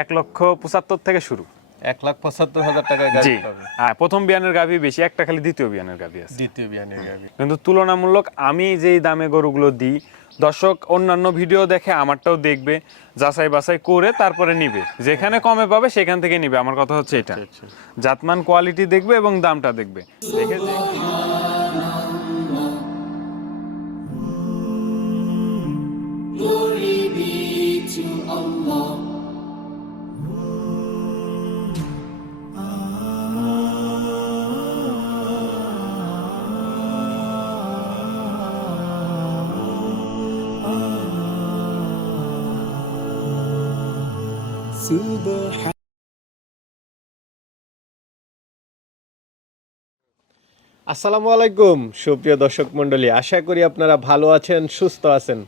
এক লক্ষ পঁচাত্তর থেকে শুরু। এক লাখ পঁচাত্তর হাজার জি। হ্যাঁ প্রথম বিয়ানের গাভি বেশি একটা খালি দ্বিতীয় বিয়ানের গাভি আছে। দ্বিতীয় বিয়ানের গাড়ি কিন্তু তুলনামূলক আমি যেই দামে গরুগুলো দিই দর্শক অন্যান্য ভিডিও দেখে আমারটাও দেখবে যাচাই বাছাই করে তারপরে নিবে। যেখানে কমে পাবে সেখান থেকে নিবে। আমার কথা হচ্ছে এটা। আচ্ছা জাতমান কোয়ালিটি দেখবে এবং দামটা দেখবে। দেখে আসসালামু আলাইকুম, সুপ্রিয় দর্শক মণ্ডলী। আশা করি আপনারা ভালো আছেন, সুস্থ আছেন।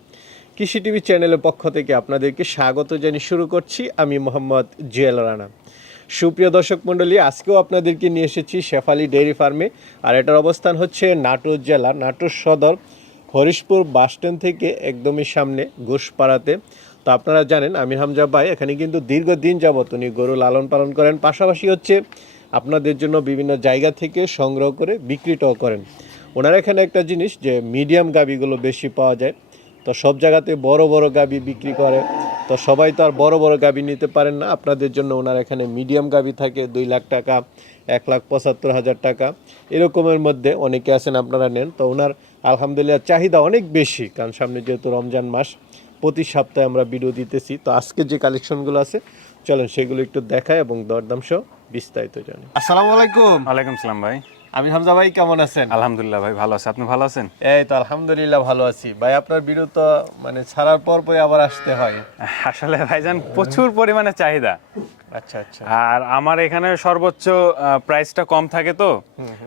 কৃষি টিভি চ্যানেলের পক্ষ থেকে আপনাদেরকে স্বাগত জানিয়ে শুরু করছি আমি মোহাম্মদ জুয়েল রানা। সুপ্রিয় দর্শক মণ্ডলী, আজকেও আপনাদেরকে নিয়ে এসেছি শেফালি ডেইরি ফার্মে। আর এটার অবস্থান হচ্ছে নাটোর জেলা, নাটোর সদর হরিশপুর বাসস্ট্যান্ড থেকে একদমই সামনে ঘোষপাড়াতে। তো আপনারা জানেন, আমির হামজা ভাই এখানে কিন্তু দীর্ঘদিন যাবত উনি গরু লালন পালন করেন। পাশাপাশি হচ্ছে আপনাদের জন্য বিভিন্ন জায়গা থেকে সংগ্রহ করে বিক্রিটাও করেন। ওনার এখানে একটা জিনিস যে মিডিয়াম গাবিগুলো বেশি পাওয়া যায়, তো সব জায়গাতে বড় বড় গাবি বিক্রি করে, তো সবাই তো আর বড় বড় গাবি নিতে পারেন না। আপনাদের জন্য ওনার এখানে মিডিয়াম গাবি থাকে, দুই লাখ টাকা, এক লাখ পঁচাত্তর হাজার টাকা, এরকমের মধ্যে অনেকে আছেন, আপনারা নেন। তো ওনার আলহামদুলিল্লাহ চাহিদা অনেক বেশি, কারণ সামনে যেহেতু রমজান মাস প্রতি সপ্তাহে আমরা ভিডিও দিতেছি। তো আজকে যে কালেকশনগুলো আছে চলেন সেগুলো একটু দেখাই এবং দরদাম সহ বিস্তারিত জানি। আসসালামু আলাইকুম। ওয়ালাইকুম সালাম ভাই। আমি হামজা ভাই কেমন আছেন? আলহামদুলিল্লাহ ভাই ভালো আছে। আপনি ভালো আছেন? এই তো আলহামদুলিল্লাহ ভালো আছি। ভাই আপনার ভিডিও তো মানে ছাড়ার পর পরে আবার আসতে হয়। আসলে ভাইজান প্রচুর পরিমাণে চাহিদা। আচ্ছা আচ্ছা। আর আমার এখানে সর্বোচ্চ প্রাইসটা কম থাকে তো।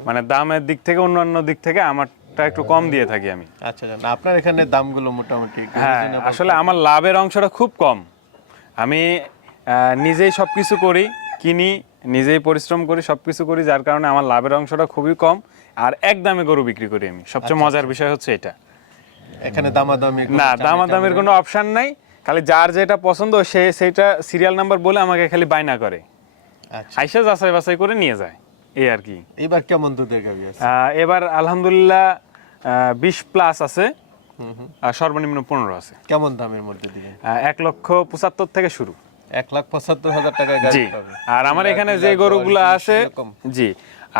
মানে দামের দিক থেকে অন্যান্য দিক থেকে আমারটা একটু কম দিয়ে থাকি আমি। আচ্ছা জান আপনার এখানে দামগুলো মোটামুটি হ্যাঁ আসলে আমার লাভের অংশটা খুব কম। আমি নিজেই সব কিছু করি কিনি নিজেই পরিশ্রম করি সব কিছু করি যার কারণে আমার লাভের অংশটা খুবই কম। আর এক দামে গরু বিক্রি করি আমি। সবচেয়ে মজার বিষয় হচ্ছে এটা। এখানে দামাদামি না দামাদামের কোনো অপশন নাই। খালি যার যেটা পছন্দ সে সেটা সিরিয়াল নাম্বার বলে আমাকে খালি বায়না করে। আচ্ছা। আইসা যাচাই বাছাই করে নিয়ে যায়। এই আর কি। এবার কেমন দুধের গাবি এবার আলহামদুলিল্লাহ বিশ প্লাস আছে। আর সর্বনিম্ন পনেরো আছে। কেমন দামের মধ্যে দিবেন? এক লক্ষ পঁচাত্তর থেকে শুরু। এক লাখ পঁচাত্তর হাজার টাকা গাড়ি জি। আর আমার এখানে যে গরুগুলো আছে জি।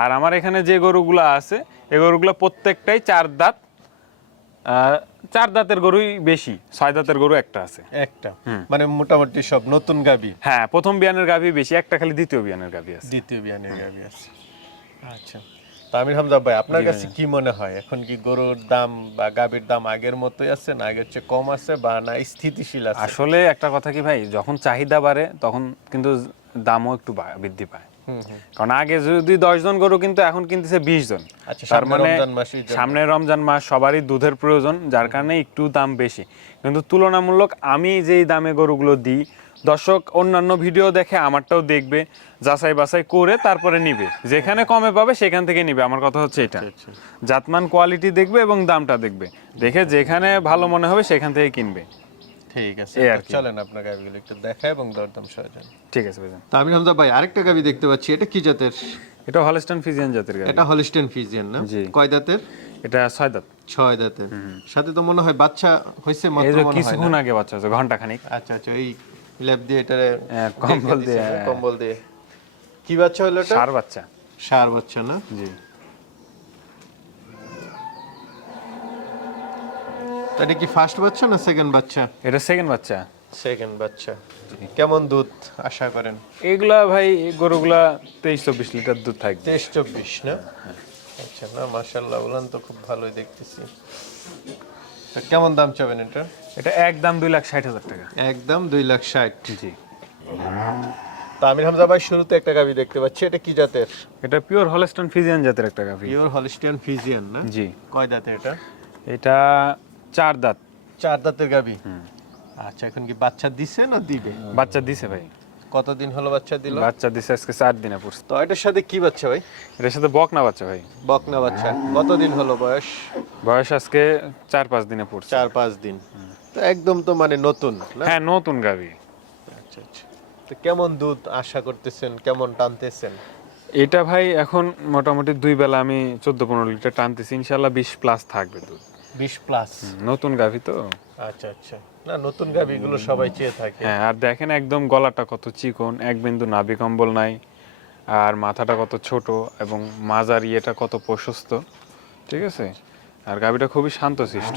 আর আমার এখানে যে গরুগুলো আছে এই গরুগুলো প্রত্যেকটাই চার দাঁত। চার দাঁতের গরুই বেশি ছয় দাঁতের গরু একটা আছে। একটা। মানে মোটামুটি সব নতুন গাবি। হ্যাঁ প্রথম বিয়ানের গাভি বেশি একটা খালি দ্বিতীয় বিয়ানের গাভি আছে। দ্বিতীয় বিয়ানের গাবি আছে। আচ্ছা। তো আমির হামজা ভাই আপনার কাছে কি মনে হয়? এখন কি গরুর দাম বা গাবির দাম আগের মতোই আছে না আগের চেয়ে কম আছে বা না স্থিতিশীল আছে? আসলে একটা কথা কি ভাই যখন চাহিদা বাড়ে তখন কিন্তু দামও একটু বৃদ্ধি পায়। কারণ আগে যদি দশ জন গরু কিন্তু এখন কিনতেছে বিশ জন। আচ্ছা, তার মানে সামনে রমজান মাস সবারই দুধের প্রয়োজন যার কারণে একটু দাম বেশি। কিন্তু তুলনামূলক আমি যেই দামে গরুগুলো দিই দর্শক অন্যান্য ভিডিও দেখে আমারটাও দেখবে যাচাই বাছাই করে তারপরে নিবে। যেখানে কমে পাবে সেখান থেকে নিবে। আমার কথা হচ্ছে এটা। আচ্ছা। জাতমান কোয়ালিটি দেখবে এবং দামটা দেখবে। দেখে যেখানে ভালো মনে হবে সেখান থেকে কিনবে। ঠিক আছে এই আর চলেন আপনার গাবিগুলো একটু দেখাই এবং দরদাম সহজন ঠিক আছে ভাইজান। তা আমির ভাই আরেকটা গাবি দেখতে পাচ্ছি। এটা কি জাতের? এটা হলস্টান ফিজিয়ান জাতের এটা হলিস্টেন ফিজিয়ান না? কয় দাঁতের? এটা ছয় দাঁত। ছয় দাঁতের। সাথে তো মনে হয় বাচ্চা হয়েছে মাত্র যে কিছুক্ষণ আগে বাচ্চা আছে ঘণ্টা খানিক আচ্ছা আচ্ছা এই ল্যাব দিয়ে এটা হ্যাঁ, কম্বল দিয়ে, হ্যাঁ। কম্বল দিয়ে। কি বাচ্চা হলো এটা? সার বাচ্চা। সার বাচ্চা না? জি। এটা কি ফার্স্ট বাচ্চা না সেকেন্ড বাচ্চা? এটা সেকেন্ড বাচ্চা। সেকেন্ড বাচ্চা। কেমন দুধ আশা করেন? এগুলা ভাই গরুগুলা তেইশ চব্বিশ লিটার দুধ থাকবে। তেইশ চব্বিশ না? আচ্ছা না মাশাল্লাহ উলান তো খুব ভালোই দেখতেছি। তো কেমন দাম চাবেন এটা? এটা একদম দুই লাখ ষাট হাজার টাকা। একদম দুই লাখ ষাট। জি। আমির হামজা ভাই শুরুতে একটা গাবি দেখতে পাচ্ছি। এটা কি জাতের? এটা পিওর হলস্টন ফিজিয়ান জাতের একটা গাভি। পিওর হলিস্টিয়ান ফিজিয়ান না? জি। কয় দাঁতের এটা? এটা চার দাঁত। চার দাঁতের গাবি আচ্ছা এখন কি বাচ্চা দিছে না দিবে? বাচ্চা দিছে ভাই। কতদিন হলো বাচ্চা দিল? বাচ্চা দিছে আজকে চার দিনে পড়ছে। তো এটার সাথে কি বাচ্চা ভাই? এটার সাথে বকনা বাচ্চা ভাই। বকনা বাচ্চা। কতদিন হলো বয়স? বয়স আজকে চার পাঁচ দিনে পড়ছে। চার পাঁচ দিন। তো একদম তো মানে নতুন হ্যাঁ নতুন গাভি। আচ্ছা আচ্ছা। তো কেমন দুধ আশা করতেছেন? কেমন টানতেছেন? এটা ভাই এখন মোটামুটি দুই বেলা আমি চোদ্দ পনেরো লিটার টানতেছি। ইনশাল্লাহ বিশ প্লাস থাকবে দুধ। বিশ প্লাস নতুন গাভি তো। আচ্ছা আচ্ছা। না নতুন গাভিগুলো সবাই চেয়ে থাকে। হ্যাঁ আর দেখেন একদম গলাটা কত চিকন এক বিন্দু নাভি কম্বল নাই আর মাথাটা কত ছোট এবং মাজার ইয়েটা কত প্রশস্ত ঠিক আছে? আর গাভিটা খুবই শান্তশিষ্ট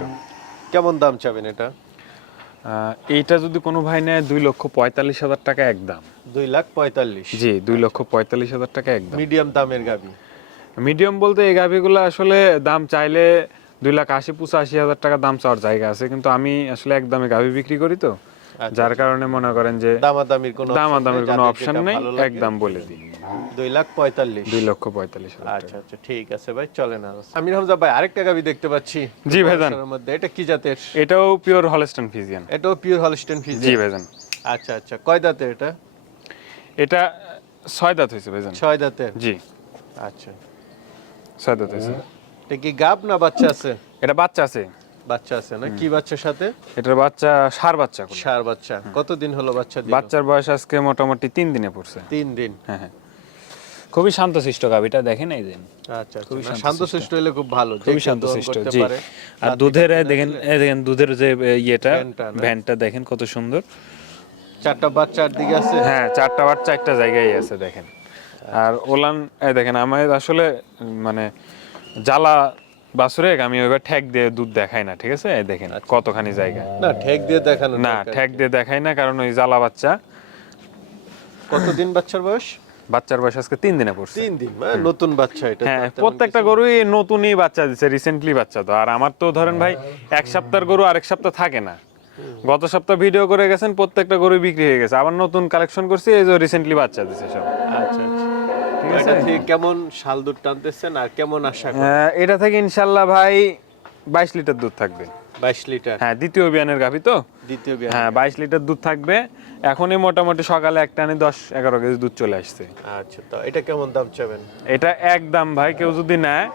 কেমন দাম চাবেন এটা? এইটা যদি কোনো ভাই নেয় দুই লক্ষ পঁয়তাল্লিশ হাজার টাকা একদম দুই লাখ পঁয়তাল্লিশ। জি দুই লক্ষ পঁয়তাল্লিশ হাজার টাকা একদম মিডিয়াম দামের গাভি। মিডিয়াম বলতে এই গাভিগুলো আসলে দাম চাইলে দুই লাখ আশি পঁচাশি হাজার টাকা দাম চাওয়ার জায়গা আছে কিন্তু আমি আসলে একদমে গাভি বিক্রি করি তো। যার কারণে মনে করেন যে দামাদামির কোনো দামাদামের কোনো অপশন নেই একদম বলে দিই। দুই লাখ পঁয়তাল্লিশ। দুই লক্ষ পঁয়তাল্লিশ আচ্ছা আচ্ছা ঠিক আছে ভাই চলেন আমির হামজা ভাই আরেকটা গাভি দেখতে পাচ্ছি। জি ভাইজান। মধ্যে এটা কি জাতের? এটাও পিওর হলস্টন ফিজিয়ান এটাও পিওর হলস্টেন ফিজ জি ভাইজান। আচ্ছা আচ্ছা কয় দাঁতের এটা? এটা ছয় দাঁত হয়েছে ভাইজান। ছয় দাঁতের জি। আচ্ছা। ছয় দাঁত হয়েছে। এটা কি গাব না বাচ্চা আছে? এটা বাচ্চা আছে। বাচ্চা আছে না? কি বাচ্চার সাথে? এটার বাচ্চা সার বাচ্চা সার বাচ্চা। কতদিন হলো বাচ্চা বাচ্চার বয়স আজকে মোটামুটি তিন দিনে পড়ছে। তিন দিন। হ্যাঁ হ্যাঁ। খুবই শান্তশিষ্ট গাভিটা দেখেন এই দিন আচ্ছা আচ্ছা। শান্তশিষ্ট। হলে খুব ভালো খুবই শান্তশিষ্ট জি। আর দুধের দেখেন এই দেখেন দুধের যে ইয়েটা ভ্যানটা দেখেন কত সুন্দর। চারটা বাচ্চার দিকে আছে? হ্যাঁ চারটা বার চারটা জায়গায় আছে দেখেন। আর ওলান দেখেন আমার আসলে মানে জ্বালা বাসুরে আমি ওইবার ঠেক দিয়ে দুধ দেখাই না ঠিক আছে? দেখেন কতখানি জায়গা। না ঠেক দিয়ে দেখানো না ঠেক দিয়ে দেখাই না কারণ ওই জ্বালা বাচ্চা। কতদিন বাচ্চার বয়স? বাচ্চার বয়স আজকে তিন দিনে পড়ছে। তিন দিন মানে নতুন বাচ্চা এটা হ্যাঁ প্রত্যেকটা গরুই নতুনই বাচ্চা দিচ্ছে রিসেন্টলি বাচ্চা তো। আর আমার তো ধরেন ভাই এক সপ্তাহের গরু আরেক সপ্তাহ থাকে না। গত সপ্তাহ ভিডিও করে গেছেন প্রত্যেকটা গরু বিক্রি হয়ে গেছে। আবার নতুন কালেকশন করছি এই যে রিসেন্টলি বাচ্চা দিছে সব। আচ্ছা আচ্ছা থেকে কেমন শাল দুধ টানতেছেন আর কেমন আশা এটা থেকে ইনশাল্লাহ ভাই বাইশ লিটার দুধ থাকবে। বাইশ লিটার? হ্যাঁ দ্বিতীয় বিয়ানের গাভি তো? দ্বিতীয় বিয়া হ্যাঁ বাইশ লিটার দুধ থাকবে। এখনই মোটামুটি সকালে একটা আনি দশ এগারো কেজি দুধ চলে আসছে। আচ্ছা তো এটা কেমন দাম চাবেন? এটা একদম ভাই কেউ যদি নেয়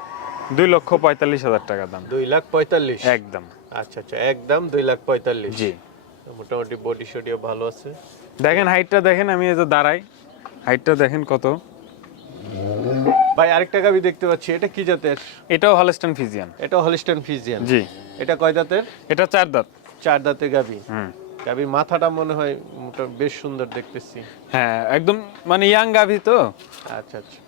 দুই লক্ষ পঁয়তাল্লিশ হাজার টাকা দাম। দুই লাখ পঁয়তাল্লিশ? একদম আচ্ছা আচ্ছা একদম দুই লাখ পঁয়তাল্লিশ। জি। মোটামুটি বডি শডিও ভালো আছে। দেখেন হাইটটা দেখেন আমি এই যে দাঁড়াই। হাইটটা দেখেন কত? ভাই আরেকটা গাবি দেখতে পাচ্ছি। এটা কি জাতের? এটাও হলস্টন ফিজিয়ান এটা হলিস্টান ফিজিয়ান জি। এটা কয় দাঁতের? এটা চার দাঁত। চার দাঁতের গাবি। হুম। গাবির মাথাটা মনে হয় মোটা বেশ সুন্দর দেখতেছি। হ্যাঁ একদম মানে ইয়াং গাভি তো। আচ্ছা আচ্ছা।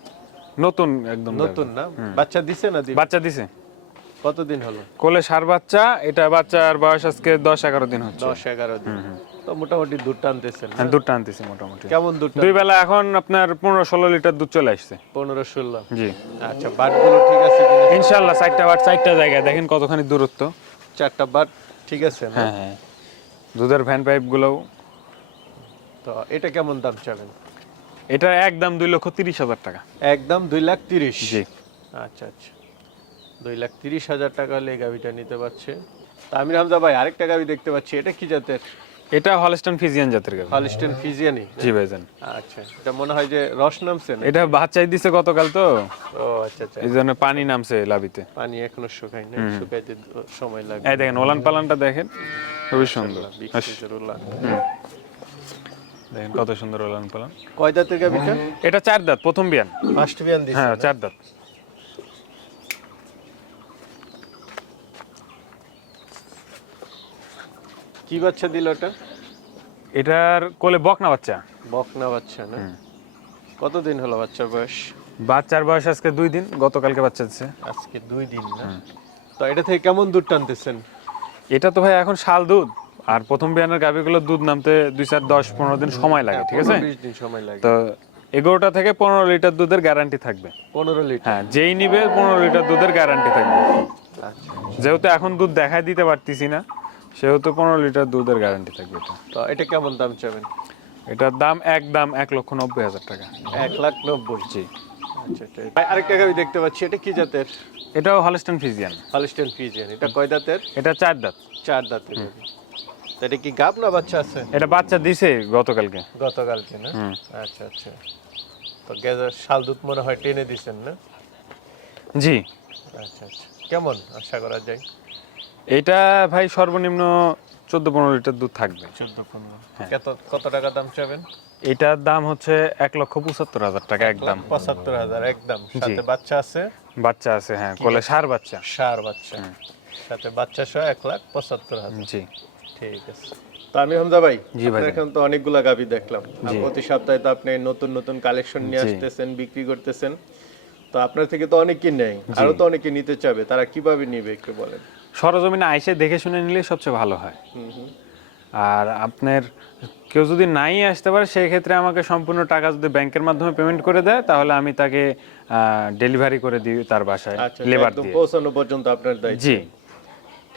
নতুন একদম নতুন না? বাচ্চা দিছে না বাচ্চা দিছে। কতদিন হলো? কোলে সার বাচ্চা এটা বাচ্চার বয়স আজকে দশ এগারো দিন হচ্ছে। দশ এগারো দিন। তো মোটামুটি দুধ টানতেছেন হ্যাঁ দুধ টানতেছি মোটামুটি। কেমন দুধ দুই বেলা এখন আপনার পনেরো ষোলো লিটার দুধ চলে আসছে। পনেরো ষোলো? জি। আচ্ছা বাটগুলো ঠিক আছে ইনশাল্লাহ চারটা বার চারটা জায়গায়। দেখেন কতখানি দূরত্ব। চারটা বাট ঠিক আছে হ্যাঁ হ্যাঁ। দুধের ভ্যান পাইপ গুলোও তো এটা কেমন দাম চাবেন? এটা একদম দুই লক্ষ তিরিশ হাজার টাকা। একদম দুই লাখ তিরিশ? জি। আচ্ছা আচ্ছা। দুই লাখ তিরিশ হাজার টাকা হলে গাভিটা নিতে পারছে। তা আমির হামজা ভাই আরেকটা গাভি দেখতে পাচ্ছি। এটা কি জাতের? এটা হলস্টন ফিজিয়ান জাতের গাভি। হলিস্টেন ফিজিয়ানি জি ভাইজান। আচ্ছা এটা মনে হয় যে রস নামছে এটা বাচ্চাই দিছে গতকাল তো। ও আচ্ছা আচ্ছা। এই জন্য পানি নামছে লাভিতে। পানি এখনও শুকাই না শুকাইতে সময় লাগবে। এই দেখেন ওলান পালানটা দেখেন খুবই সুন্দর। দেখেন কত সুন্দর ওলান পালান। কয় দাঁতের গাভিটা? এটা চার দাঁত প্রথম বিয়ান। ফার্স্ট বিয়ান দিছে হ্যাঁ চার দাঁত। কি বাচ্চা দিল ওটা? এটার কোলে বকনা বাচ্চা। বকনা বাচ্চা না? কতদিন হলো বাচ্চার বয়স? বাচ্চার বয়স আজকে দুই দিন গতকালকে বাচ্চা দিচ্ছে আজকে দুই দিন না? তো এটা থেকে কেমন দুধ টানতেছেন? এটা তো ভাই এখন শাল দুধ। আর প্রথম বিয়ানের গাভিগুলোর দুধ নামতে দুই চার দশ পনেরো দিন সময় লাগে ঠিক আছে? দিন সময় লাগে। তো এগারোটা থেকে পনেরো লিটার দুধের গ্যারান্টি থাকবে। পনেরো লিটার? হ্যাঁ যেই নিবে পনেরো লিটার দুধের গ্যারান্টি থাকবে। আচ্ছা। যেহেতু এখন দুধ দেখাই দিতে পারতেছি না সেহেতু পনেরো লিটার দুধের গ্যারান্টি থাকবে এটা। তো এটা কেমন দাম চাবেন? এটার দাম এক দাম এক লক্ষ নব্বই হাজার টাকা। এক লাখ নব্বই। জি। আচ্ছা আচ্ছা। আরেকটা গাভি দেখতে পাচ্ছি এটা কি জাতের? এটাও হলস্টন ফিজিয়ান হলিস্টেন ফিজিয়ান এটা কয় দাঁতের? এটা চার দাঁত। চার দাঁতের এটা কি গাব না বাচ্চা আছে? এটা বাচ্চা দিছে গতকালকে। গতকালকে না? আচ্ছা আচ্ছা। তো গেজার শাল দুধ মনে হয় টেনে দিছেন না? জি। আচ্ছা আচ্ছা। কেমন আশা করা যায়? এটা ভাই সর্বনিম্ন চোদ্দ পনেরো লিটার দুধ থাকবে। চোদ্দ পনেরো। কত কত টাকা দাম চাবেন? এটার দাম হচ্ছে এক লক্ষ পঁচাত্তর হাজার টাকা একদম। পঁচাত্তর হাজার একদম। সাথে বাচ্চা আছে? বাচ্চা আছে হ্যাঁ কোলে সার বাচ্চা। সার বাচ্চা। সাথে বাচ্চা সহ এক লাখ পঁচাত্তর হাজার। জি। ঠিক আছে। তো আমি হামজা ভাই জি ভাই। আপনার তো অনেকগুলা গাভি দেখলাম। প্রতি সপ্তাহে তো আপনি নতুন নতুন কালেকশন নিয়ে আসতেছেন বিক্রি করতেছেন। তো আপনার থেকে তো অনেকেই নেই আরও তো অনেকে নিতে চাবে। তারা কীভাবে নিবে একটু বলেন। সরজমিনে আইসে দেখে শুনে নিলে সবচেয়ে ভালো হয়। আর আপনার কেউ যদি নাই আসতে পারে সেই ক্ষেত্রে আমাকে সম্পূর্ণ টাকা যদি ব্যাংকের মাধ্যমে পেমেন্ট করে দেয় তাহলে আমি তাকে ডেলিভারি করে দিই তার বাসায় আচ্ছা লেবার দিয়ে। পৌঁছানো পর্যন্ত আপনার দায়িত্ব। জি।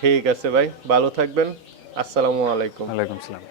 ঠিক আছে ভাই ভালো থাকবেন। আসসালামু আলাইকুম। ওয়ালাইকুম সালাম